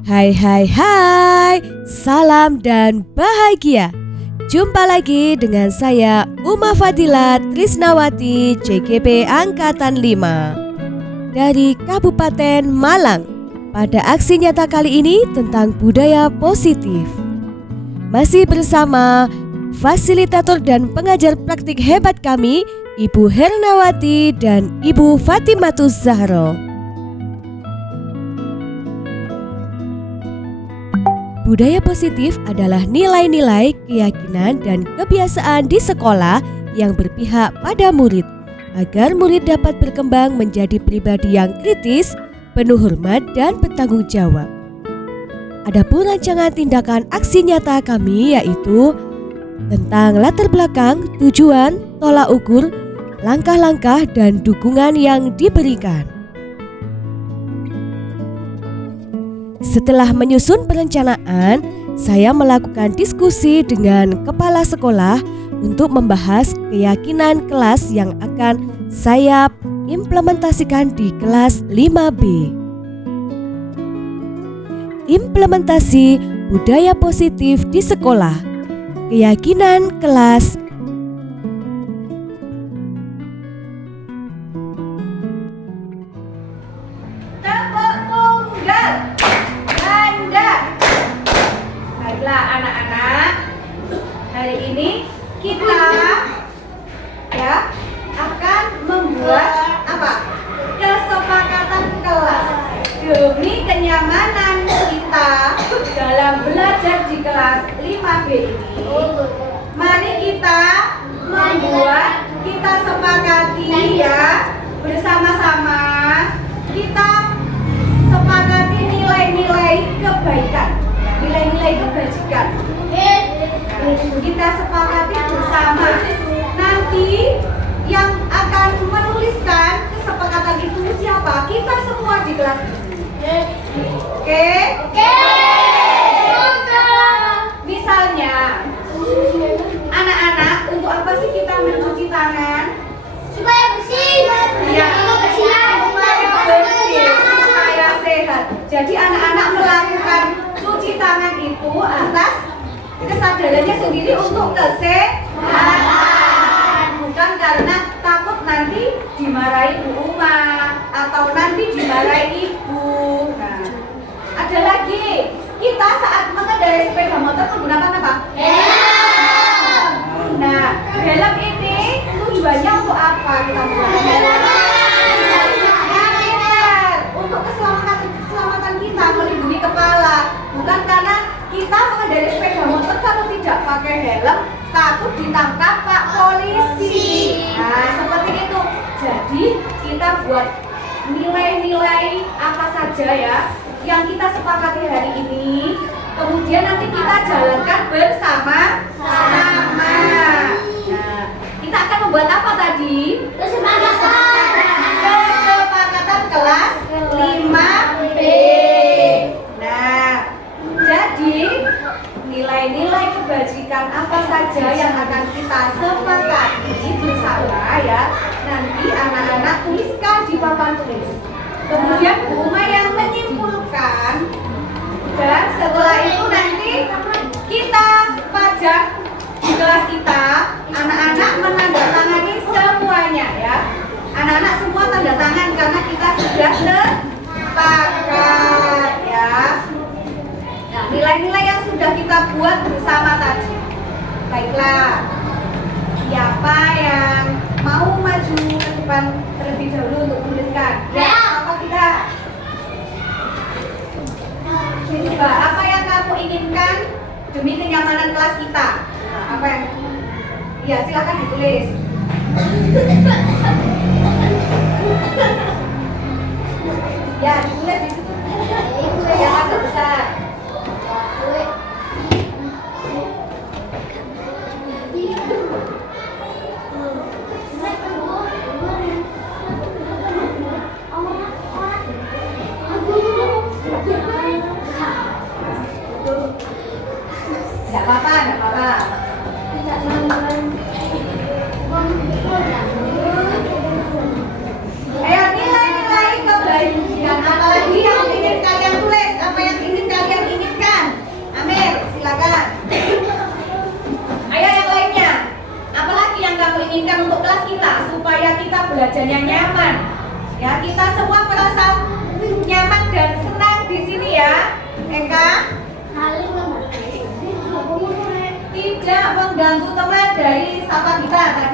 Hai hai hai, salam dan bahagia. Jumpa lagi dengan saya Uma Fadila Trisnawati CGP Angkatan 5 dari Kabupaten Malang. Pada aksi nyata kali ini tentang budaya positif. Masih bersama fasilitator dan pengajar praktik hebat kami, Ibu Hernawati dan Ibu Fatimatus Zahro. Budaya positif adalah nilai-nilai, keyakinan, dan kebiasaan di sekolah yang berpihak pada murid, agar murid dapat berkembang menjadi pribadi yang kritis, penuh hormat, dan bertanggung jawab. Adapun rancangan tindakan aksi nyata kami yaitu tentang latar belakang, tujuan, tolak ukur, langkah-langkah, dan dukungan yang diberikan. Setelah menyusun perencanaan, saya melakukan diskusi dengan kepala sekolah untuk membahas keyakinan kelas yang akan saya implementasikan di kelas 5B. Implementasi budaya positif di sekolah. Keyakinan kelas. Baiklah anak-anak, hari ini kita akan membuat kesepakatan kelas demi kenyamanan kita dalam belajar di kelas 5B ini. Mari kita membuat, kita sepakati bersama-sama, kita sepakati nilai-nilai kebaikan, nilai-nilai kebajikan. Kita sepakati bersama. Nanti yang akan menuliskan kesepakatan itu siapa? Kita semua di kelas ini. Oke? Misalnya, anak-anak, untuk apa sih kita mencuci tangan? Supaya bersih. Supaya bersih, supaya sehat. Jadi anak-anak melakukan cuci tangan itu atas kesadarannya sendiri untuk kesehatan, bukan karena takut nanti dimarahi Bu Uma atau nanti dimarahi Ibu. Nah, ada lagi, kita saat mengendarai sepeda motor menggunakan apa? Helm. Nah, helm ini tujuannya untuk apa kita menggunakan helm? Untuk keselamatan kita, melindungi kepala, bukan karena kita mengendarai sepeda motor kalau tidak pakai helm takut ditangkap Pak Polisi. Nah, seperti itu. Jadi kita buat nilai-nilai apa saja yang kita sepakati hari ini, kemudian nanti kita jalankan bersama-sama. Nah, kita akan membuat apa tadi? Kesepakatan kelas 5B. Nah, jadi nilai-nilai kebajikan apa saja yang akan kita sepakati bersama nanti anak-anak tuliskan di papan tulis. Kemudian Bu Uma yang menyimpulkan, dan setelah itu nanti kita pajang di kelas kita. Anak-anak menandatangani semuanya Anak-anak semua tanda tangan karena kita sudah sepakat Nah, nilai-nilai yang sudah kita buat bersama tadi. Baiklah, siapa yang mau maju ke depan terlebih dahulu untuk menuliskan? Apa kita? Coba, apa yang kamu inginkan demi kenyamanan kelas kita? Apa yang? Ya, silakan ditulis. Ya, ditulis di situ. Yang agak besar. Tidak apa-apa. Ayo, nilai-nilai kebaikan apa lagi yang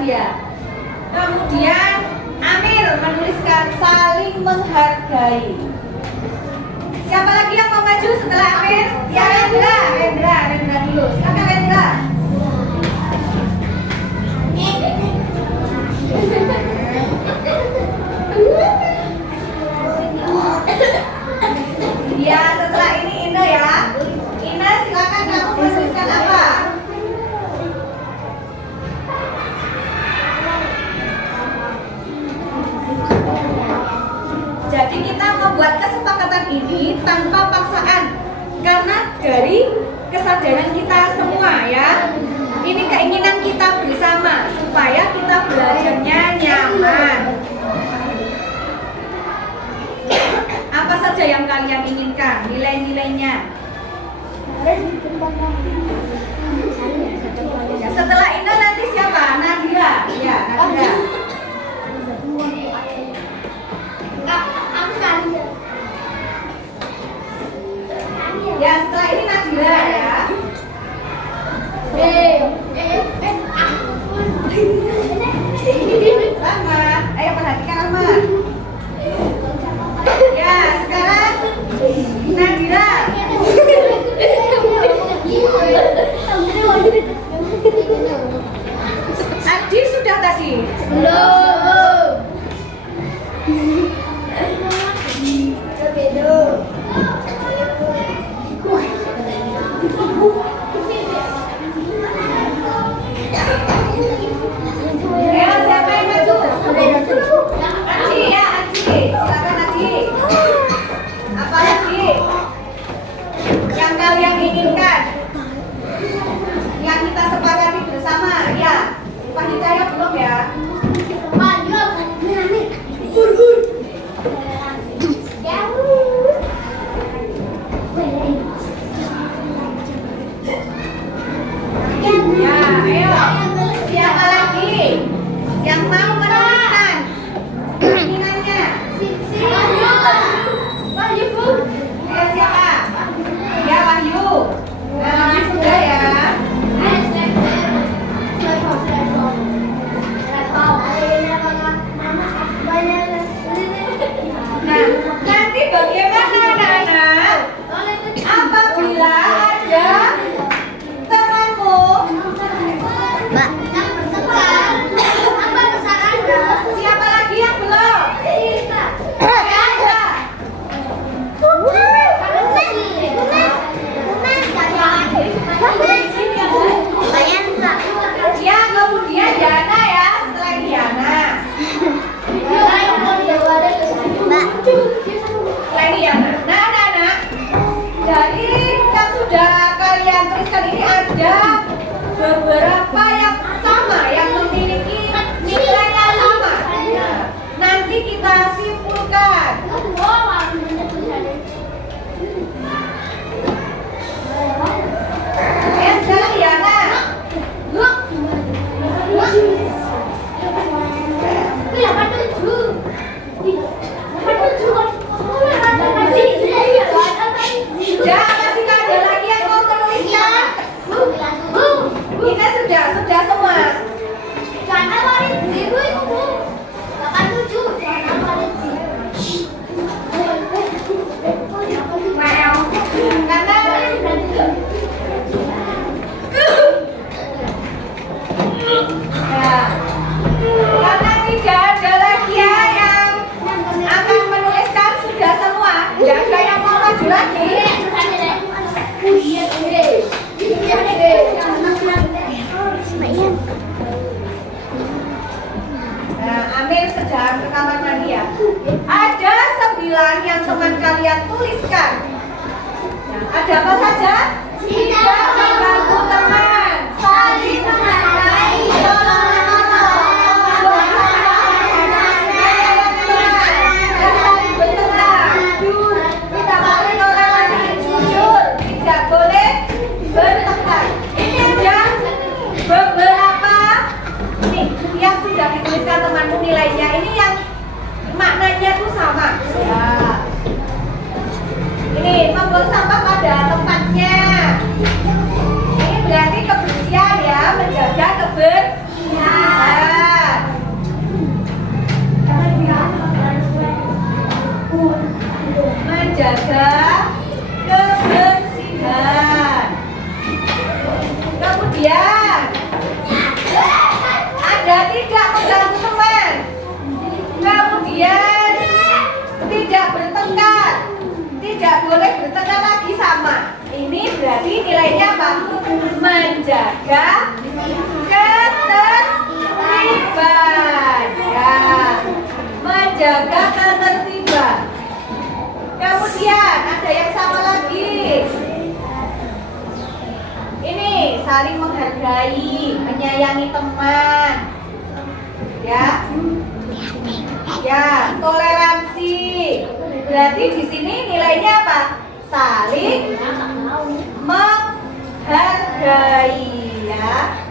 dia. Kemudian Amir menuliskan saling menghargai. Siapa lagi yang mau maju setelah Amir? Ya, Rendra dulu. Silakan Rendra. Ya, setelah ini Ina ya. Ina, silakan kamu menuliskan apa? Jadi kita membuat kesepakatan ini tanpa paksaan, karena dari kesadaran kita semua ya. Ini keinginan kita bersama supaya kita belajarnya nyaman. Apa saja yang kalian inginkan, nilai-nilainya? Ya, setelah ini nanti siapa? Nadia. Ya, Nadia. Ya, setelah ini Nadia ya. Rahmat, ayo perhatikan Rahmat. Ya, sekarang Nadira. Adi sudah tadi? Belum. Ayo, siapa yang maju? Adi ya, Adi. Silakan Adi. Apa lagi yang kalian inginkan? Yang kita sepakati bersama, ya. Pak Hidayah belum ya? Ya, ayo. Siapa lagi yang mau menuliskan keinginannya? Ayo siapa? Ya, Wahyu. Nah, Wahyu sudah ya. Nah, nanti bagaimana anak-anak apabila ada temanmu siapa lagi yang belum? Ya, kemudian Diana ya, setelah Diana. Setelah Diana. Nah, anak-anak, dari yang sudah kalian tuliskan ini ada beberapa yang sama, yang memiliki nilai yang sama. Nah, nanti kita simpulkan. Sekarang Diana. Ya, masih ada lagi yang mau menuliskan? Ini sudah semua. Karena tidak ada lagi ya yang akan menuliskan, sudah semua. Tidak ada yang mau maju lagi. Nah, Amir sedang ke kamar mandi ya. Ada 9 yang teman kalian tuliskan. Nah, ada apa saja? Tidak mengganggu teman, saling menghargai, tolong menolong, saling bertengkar, tidak boleh toleransi, jujur, tidak boleh bertengkar. Ini ada beberapa nih yang sudah dituliskan temanmu nilainya. Ini yang maknanya tuh sama. Ya. Ini boleh bertengkar lagi sama. Ini berarti nilainya apa? Menjaga ketertiban. Ya, menjaga ketertiban. Kemudian ada yang sama lagi. Ini saling menghargai, menyayangi teman. Ya. Ya, toleransi. Berarti di sini nilainya apa? Saling menghargai, ya.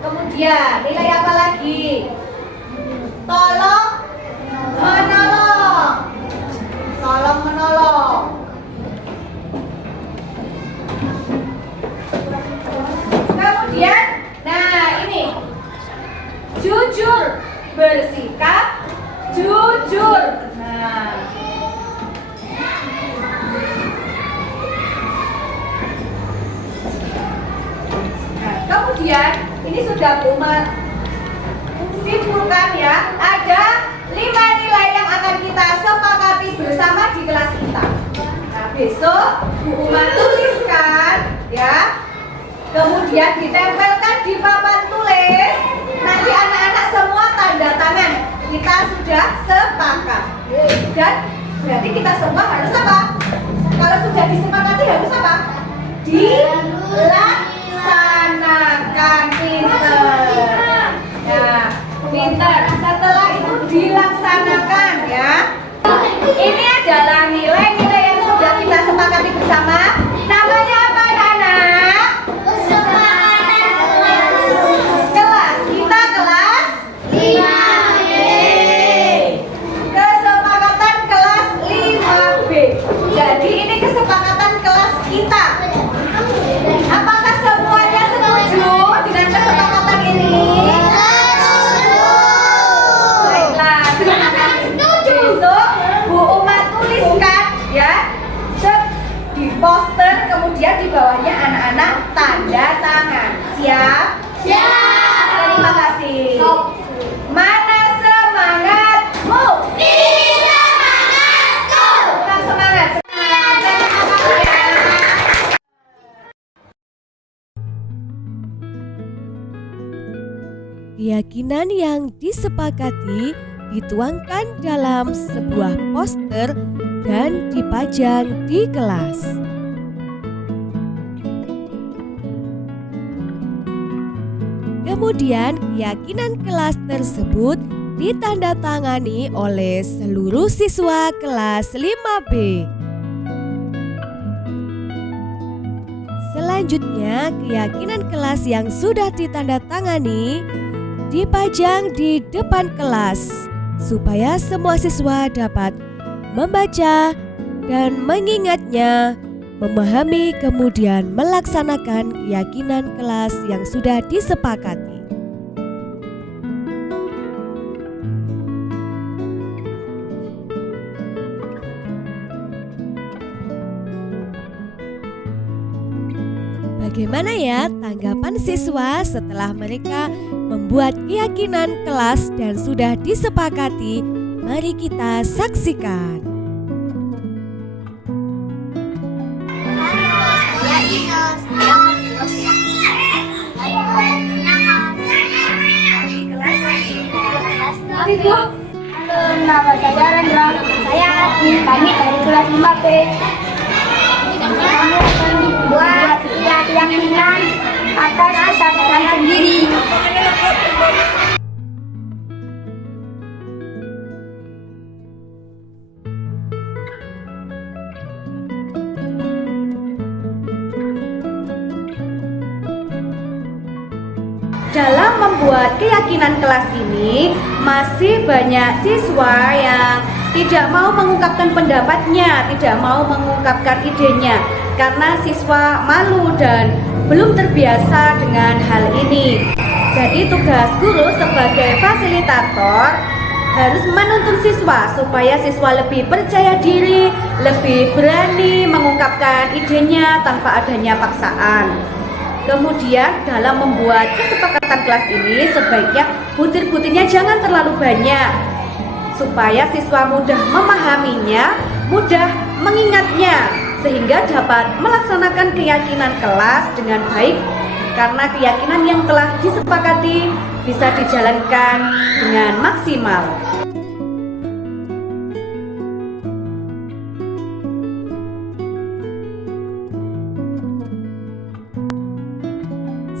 Kemudian nilai apa lagi? Tolong menolong. Tolong menolong. Kemudian, nah ini jujur, bersikap jujur. Nah, kemudian ini sudah simpulkan ya, ada 5 nilai yang akan kita sepakati bersama di kelas kita. Nah, besok Bu Uma tuliskan ya, kemudian ditempelkan di papan tulis. Nanti anak-anak semua tanda tangan. Kita sudah sepakat. Dan berarti kita semua harus apa? Kalau sudah disepakati harus apa? Dilaksanakan. Pinter. Nah, pinter. Setelah itu dilaksanakan ya. Ini adalah nilai-nilai yang sudah kita sepakati bersama. Namanya apa anak-anak? Kelas. Kita kelas 5B. Kesepakatan kelas 5B. Jadi ini kesepakatan kelas kita. Apakah semuanya setuju dengan kesepakatan ini? Baiklah, terima kasih. Besok Bu Uma tuliskan ya di poster, kemudian di bawahnya anak-anak tanda tangan. Siap? Siap. Terima kasih. Mana semangatmu? Bisa semangatku. Tetap semangat. Semangat. Terima kasih ya. Keyakinan yang disepakati dituangkan dalam sebuah poster dan dipajang di kelas. Kemudian keyakinan kelas tersebut ditandatangani oleh seluruh siswa kelas 5B. Selanjutnya, keyakinan kelas yang sudah ditandatangani dipajang di depan kelas supaya semua siswa dapat membaca dan mengingatnya, memahami kemudian melaksanakan keyakinan kelas yang sudah disepakati. Bagaimana ya tanggapan siswa setelah mereka membuat keyakinan kelas dan sudah disepakati? Mari kita saksikan. Halo, nama saya Rendra. Saya Adi. Kami dari kelas 5B. Kami akan membuat keyakinan atas kesadaran sendiri. Dalam membuat keyakinan kelas ini, masih banyak siswa yang tidak mau mengungkapkan pendapatnya, tidak mau mengungkapkan idenya, karena siswa malu dan belum terbiasa dengan hal ini. Jadi tugas guru sebagai fasilitator harus menuntun siswa supaya siswa lebih percaya diri, lebih berani mengungkapkan idenya tanpa adanya paksaan. Kemudian dalam membuat kesepakatan kelas ini sebaiknya butir-butirnya jangan terlalu banyak. supaya siswa mudah memahaminya, mudah mengingatnya, sehingga dapat melaksanakan keyakinan kelas dengan baik karena keyakinan yang telah disepakati bisa dijalankan dengan maksimal.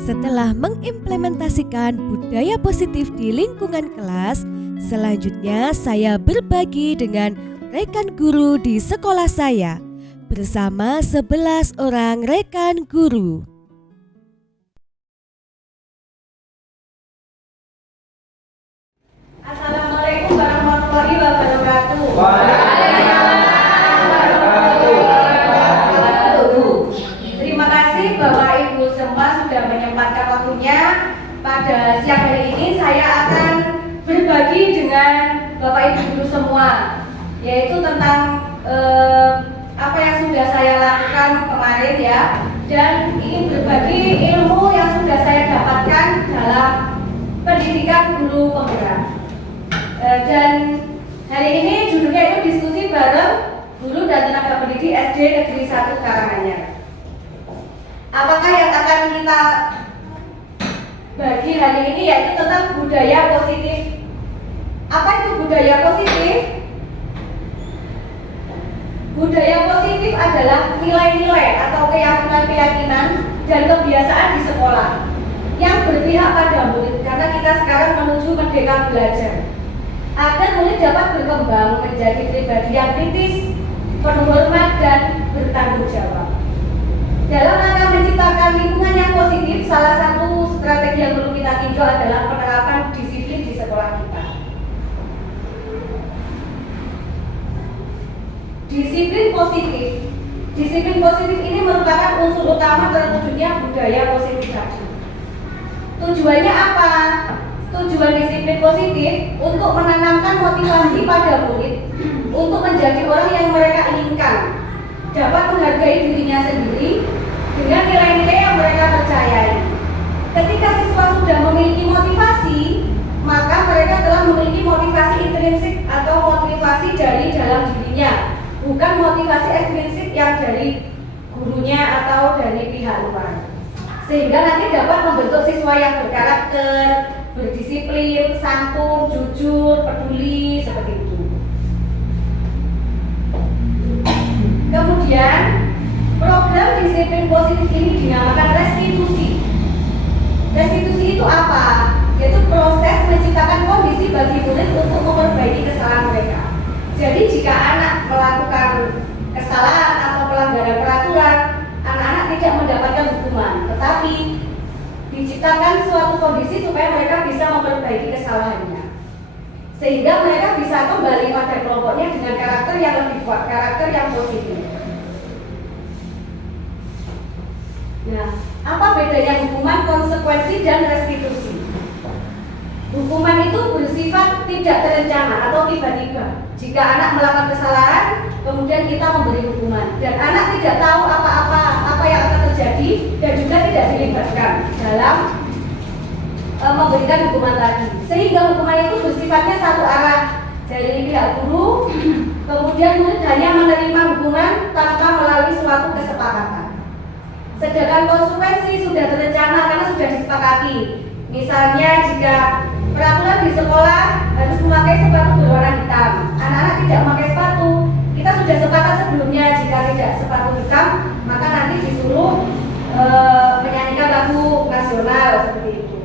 Setelah mengimplementasikan budaya positif di lingkungan kelas, selanjutnya saya berbagi dengan rekan guru di sekolah saya bersama 11 orang rekan guru. Assalamualaikum warahmatullahi wabarakatuh. Terima kasih Bapak Ibu semua sudah menyempatkan waktunya. Pada siang hari ini saya akan berbagi dengan Bapak Ibu guru semua, yaitu tentang apa yang sudah saya lakukan kemarin ya, dan ingin berbagi ilmu yang sudah saya dapatkan dalam pendidikan guru penggerak. Dan hari ini judulnya itu diskusi bareng guru dan tenaga pendidik SD Negeri 1 Karanganyar. Apakah yang akan kita bagi hari ini yaitu tentang budaya positif. Apa itu budaya positif? Budaya positif adalah nilai-nilai atau keyakinan-keyakinan dan kebiasaan di sekolah yang berpihak pada murid, karena kita sekarang menuju merdeka belajar, agar murid dapat berkembang menjadi pribadi yang kritis, penuh hormat dan bertanggung jawab. Dalam rangka menciptakan lingkungan yang positif, salah satu strategi yang perlu kita tinjau adalah penerapan disiplin di sekolah kita. Disiplin positif. Disiplin positif ini merupakan unsur utama terwujudnya budaya positif tadi. Tujuannya apa? Tujuan disiplin positif untuk menanamkan motivasi pada murid untuk menjadi orang yang mereka inginkan, dapat menghargai dirinya sendiri dengan nilai-nilai yang mereka percayai. Ketika siswa sudah memiliki motivasi, maka mereka telah memiliki motivasi intrinsik atau motivasi dari dalam dirinya, bukan motivasi ekstrinsik yang dari gurunya atau dari pihak luar. Sehingga nanti dapat membentuk siswa yang berkarakter, berdisiplin, santun, jujur, peduli, seperti itu. Kemudian program disiplin positif ini dinamakan restitusi. Restitusi itu apa? Yaitu proses menciptakan kondisi bagi murid untuk memperbaiki kesalahan mereka. Jadi jika anak melakukan kesalahan atau pelanggaran peraturan, anak-anak tidak mendapatkan hukuman, tetapi diciptakan suatu kondisi supaya mereka bisa memperbaiki kesalahannya, sehingga mereka bisa kembali pada kelompoknya dengan karakter yang lebih kuat, karakter yang positif. Nah, apa bedanya hukuman, konsekuensi, dan restitusi? Hukuman itu bersifat tidak terencana atau tiba-tiba. Jika anak melakukan kesalahan, kemudian kita memberi hukuman, dan anak tidak tahu apa yang akan terjadi dan juga tidak dilibatkan dalam memberikan hukuman tadi, sehingga hukuman itu bersifatnya satu arah dari pihak guru, kemudian murid hanya menerima hukuman tanpa melalui suatu kesepakatan. Sedangkan konsekuensi sudah terencana karena sudah disepakati. Misalnya jika peraturan di sekolah harus memakai sepatu berwarna hitam, anak-anak tidak memakai sepatu, kita sudah sepakat sebelumnya jika tidak sepatu hitam, maka nanti disuruh menyanyikan lagu nasional seperti itu.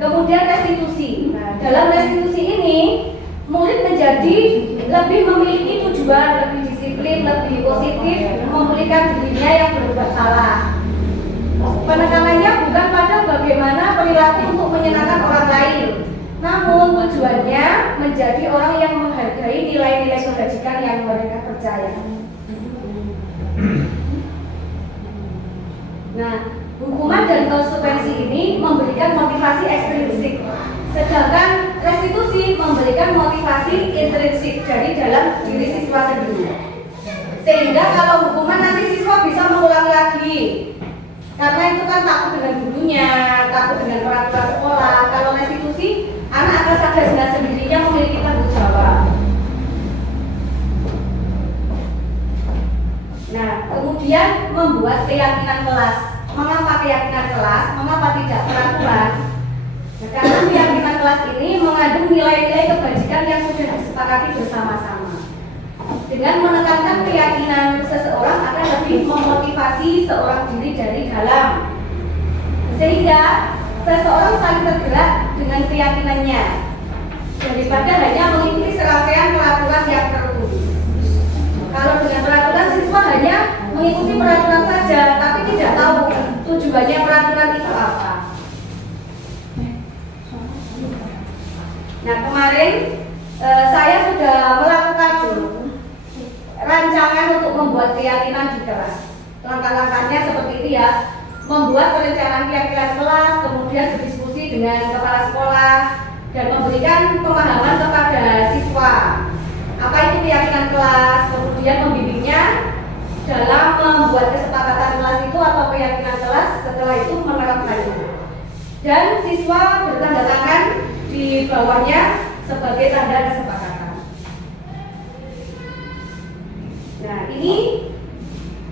Kemudian restitusi. Nah, dalam restitusi ini murid menjadi lebih memiliki tujuan, lebih disiplin, lebih positif, memulihkan dirinya yang berbuat salah. Penekanannya bukan pada bagaimana perilaku untuk menyenangkan orang lain, namun tujuannya menjadi orang yang menghargai nilai-nilai kebajikan yang mereka percaya. Nah, hukuman dan konsekuensi ini memberikan motivasi ekstrinsik, sedangkan restitusi memberikan motivasi intrinsik dari dalam diri siswa sendiri. Sehingga kalau hukuman nanti siswa bisa mengulangi lagi, karena itu kan takut dengan gurunya, takut dengan peraturan sekolah. Kalau restitusi, anak akan sadar dengan sendirinya memiliki tanggung jawab. membuat keyakinan kelas. Mengapa keyakinan kelas? Mengapa tidak peraturan? Nah, karena keyakinan kelas ini mengandung nilai-nilai kebajikan yang sudah disepakati bersama-sama. Dengan menekankan keyakinan seseorang akan lebih memotivasi seorang diri dari dalam, sehingga seseorang saling tergerak dengan keyakinannya daripada hanya mengikuti serangkaian peraturan yang tertulis. Kalau dengan peraturan, siswa hanya mengikuti peraturan saja, tapi tidak tahu tujuannya peraturan itu apa. Nah, kemarin saya sudah melakukan rancangan untuk membuat keyakinan di kelas. Langkah-langkahnya seperti ini ya. Membuat perencanaan keyakinan kelas, kemudian berdiskusi dengan kepala sekolah, dan memberikan pemahaman kepada siswa apa itu keyakinan kelas, kemudian membimbingnya dalam membuat kesepakatan kelas itu atau keyakinan kelas, setelah itu menerapkannya. Dan siswa bertanda tangan di bawahnya sebagai tanda kesepakatan. Nah, ini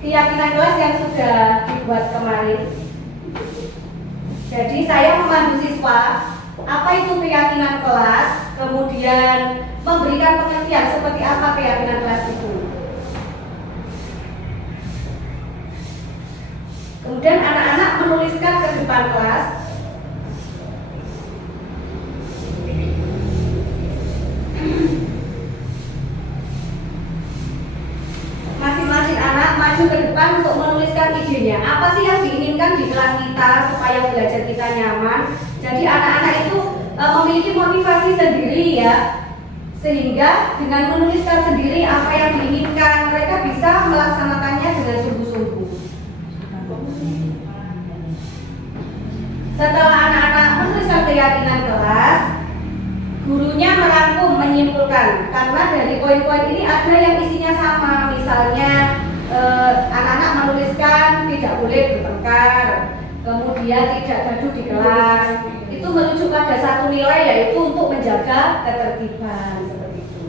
keyakinan kelas yang sudah dibuat kemarin. Jadi saya memandu siswa apa itu keyakinan kelas, kemudian memberikan pengertian seperti apa keyakinan kelas itu. Kemudian anak-anak menuliskan ke depan kelas masing-masing anak maju ke depan untuk menuliskan idenya. Apa sih yang diinginkan di kelas kita supaya belajar kita nyaman? Jadi anak-anak itu memiliki motivasi sendiri ya, sehingga dengan menuliskan sendiri apa yang diinginkan, mereka bisa melaksanakannya dengan sungguh-sungguh. Setelah anak-anak menuliskan keyakinan kelas, gurunya merangkum, menyimpulkan, karena dari poin-poin ini ada yang isinya sama. Misalnya anak-anak menuliskan tidak boleh bertengkar, kemudian tidak gaduh di kelas. Itu merujuk pada satu nilai, yaitu untuk menjaga ketertiban, seperti itu.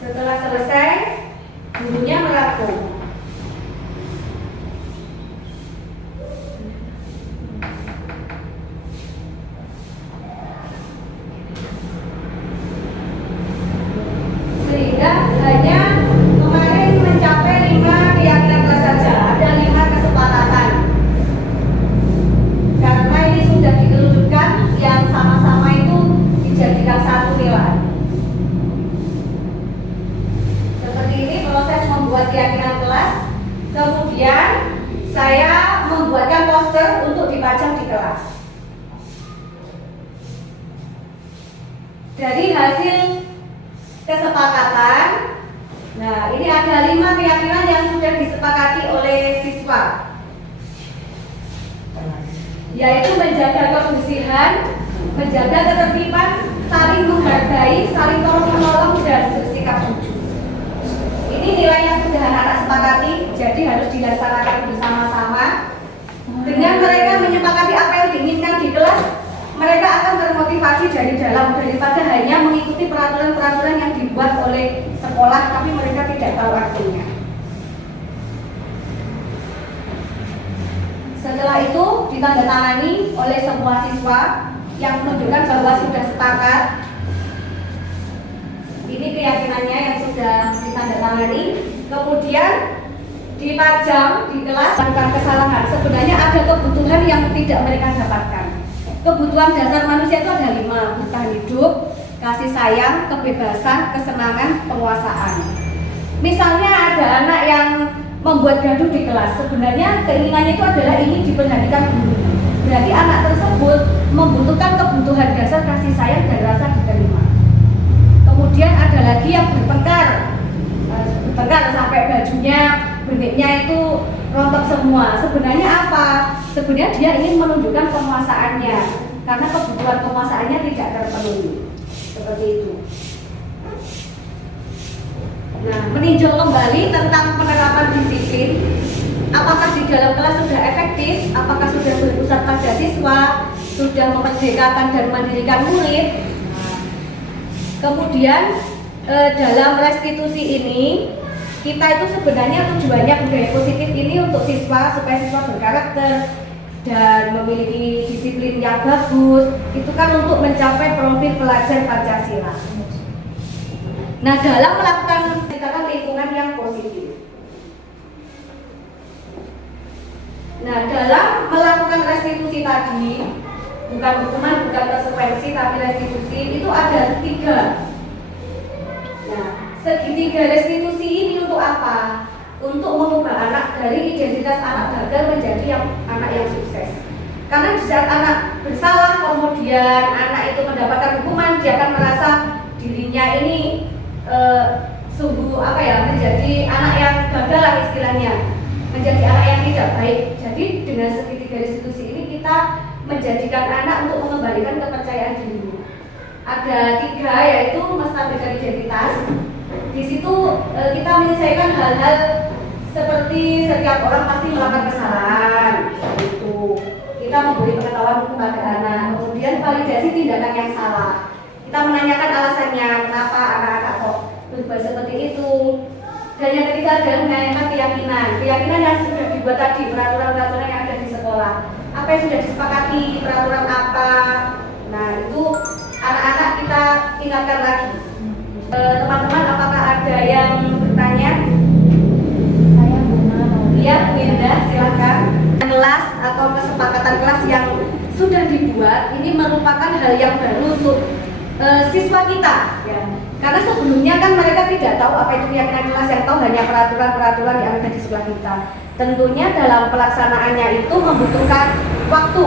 Setelah selesai, gurunya merangkum. Sehingga hanya kemarin mencapai 5 keyakinan kelas saja, ada 5 kesepakatan. Karena ini sudah dikerucutkan, yang sama-sama itu dijadikan satu nilai. Seperti ini proses membuat keyakinan kelas. Kemudian saya membuatkan poster untuk dipajang di kelas. Dari hasil kesepakatan, nah ini ada 5 keyakinan yang sudah disepakati oleh siswa, yaitu menjaga kebersihan, menjaga ketertiban, saling menghargai, saling tolong-menolong, dan bersikap jujur. Ini nilai yang sudah anak-anak sepakati, jadi harus dilaksanakan bersama-sama. Dengan mereka menyepakati apa yang diinginkan di kelas, mereka akan termotivasi dari dalam, daripada hanya mengikuti peraturan-peraturan yang dibuat oleh sekolah tapi mereka tidak tahu artinya. Setelah itu ditandatangani oleh semua siswa yang menunjukkan bahwa sudah sepakat. Ini keyakinannya yang sudah ditandatangani. Kemudian dipajang di kelas. Bukan kesalahan, sebenarnya ada kebutuhan yang tidak mereka dapatkan. Kebutuhan dasar manusia itu ada 5: bertahan hidup, kasih sayang, kebebasan, kesenangan, penguasaan. Misalnya ada anak yang membuat gaduh di kelas, sebenarnya keinginannya itu adalah ingin diperhatikan guru. Berarti anak tersebut membutuhkan kebutuhan dasar kasih sayang dan rasa diterima. Kemudian ada lagi yang bertengkar sampai bajunya, beniknya itu rontok semua. Sebenarnya apa? Sebenarnya dia ingin menunjukkan penguasaannya, karena kebutuhan penguasaannya tidak terpenuhi. Seperti itu. Nah, meninjau kembali tentang penerapan disiplin. Apakah di dalam kelas sudah efektif? Apakah sudah berpusat pada siswa? Sudah memerdekakan dan mandirikan murid? Kemudian dalam restitusi ini kita itu sebenarnya tujuannya budaya positif ini untuk siswa supaya siswa berkarakter dan memiliki disiplin yang bagus. Itu kan untuk mencapai profil pelajar Pancasila. Nah, dalam melakukan menciptakan lingkungan yang positif. Nah, dalam melakukan restitusi tadi, bukan hukuman, bukan konsekuensi, tapi restitusi itu ada 3. Nah, segitiga restitusi ini untuk apa? Untuk mengubah anak dari identitas anak gagal menjadi anak yang sukses. Karena di saat anak bersalah, kemudian anak itu mendapatkan hukuman, dia akan merasa dirinya ini menjadi anak yang gagal lah istilahnya, menjadi anak yang tidak baik. Jadi dengan segitiga restitusi ini kita menjadikan anak untuk mengembalikan kepercayaan diri. Ada 3, yaitu menstabilkan identitas. Di situ kita menyelesaikan hal-hal seperti setiap orang pasti melakukan kesalahan. Itu kita memberi pengetahuan kepada anak. Kemudian validasi tindakan yang salah. Kita menanyakan alasannya kenapa anak-anak kok berubah seperti itu. Dan yang ketiga adalah menanyakan keyakinan. Keyakinan yang sudah dibuat tadi, peraturan-peraturan yang ada di sekolah. Apa yang sudah disepakati, peraturan apa. Nah, itu anak-anak kita ingatkan lagi. Teman-teman, apakah ada yang bertanya? Saya Bunda. Iya, Bu Indah, silakan. Kelas atau kesepakatan kelas yang sudah dibuat ini merupakan hal yang baru untuk siswa kita, ya. Karena sebelumnya kan mereka tidak tahu apa itu keyakinan kelas, yang tahu hanya peraturan-peraturan yang ada di sekolah kita. Tentunya dalam pelaksanaannya itu membutuhkan waktu,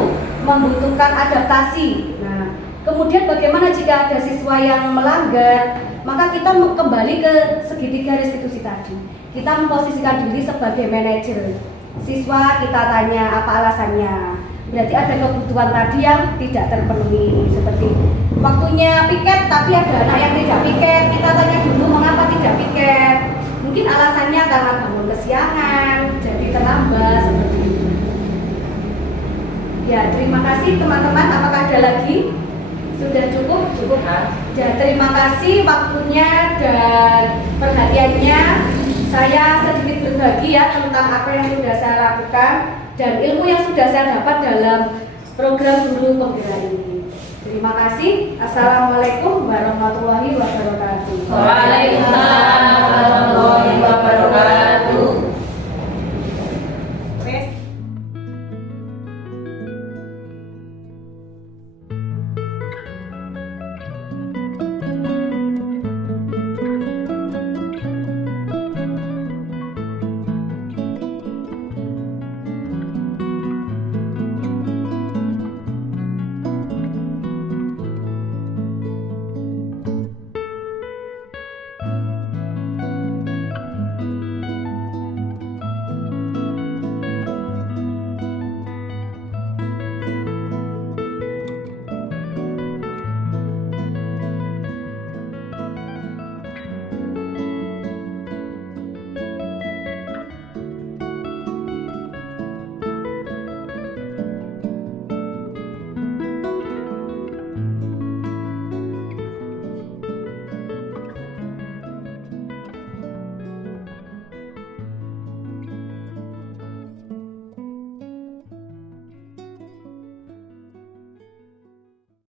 membutuhkan adaptasi. Nah, kemudian bagaimana jika ada siswa yang melanggar, maka kita kembali ke segitiga restitusi tadi. Kita memposisikan diri sebagai manajer. Siswa kita tanya apa alasannya. Berarti ada kebutuhan tadi yang tidak terpenuhi, seperti waktunya piket tapi ada anak yang tidak piket. Kita tanya dulu mengapa tidak piket. Mungkin alasannya karena bangun kesiangan, jadi terlambat, seperti itu. Ya, terima kasih teman-teman. Apakah ada lagi? Sudah cukup? Cukup. Ya, terima kasih waktunya dan perhatiannya. Saya sedikit berbagi ya tentang apa yang sudah saya lakukan dan ilmu yang sudah saya dapat dalam program Guru Pembela ini. Terima kasih. Assalamualaikum warahmatullahi wabarakatuh. Waalaikumsalam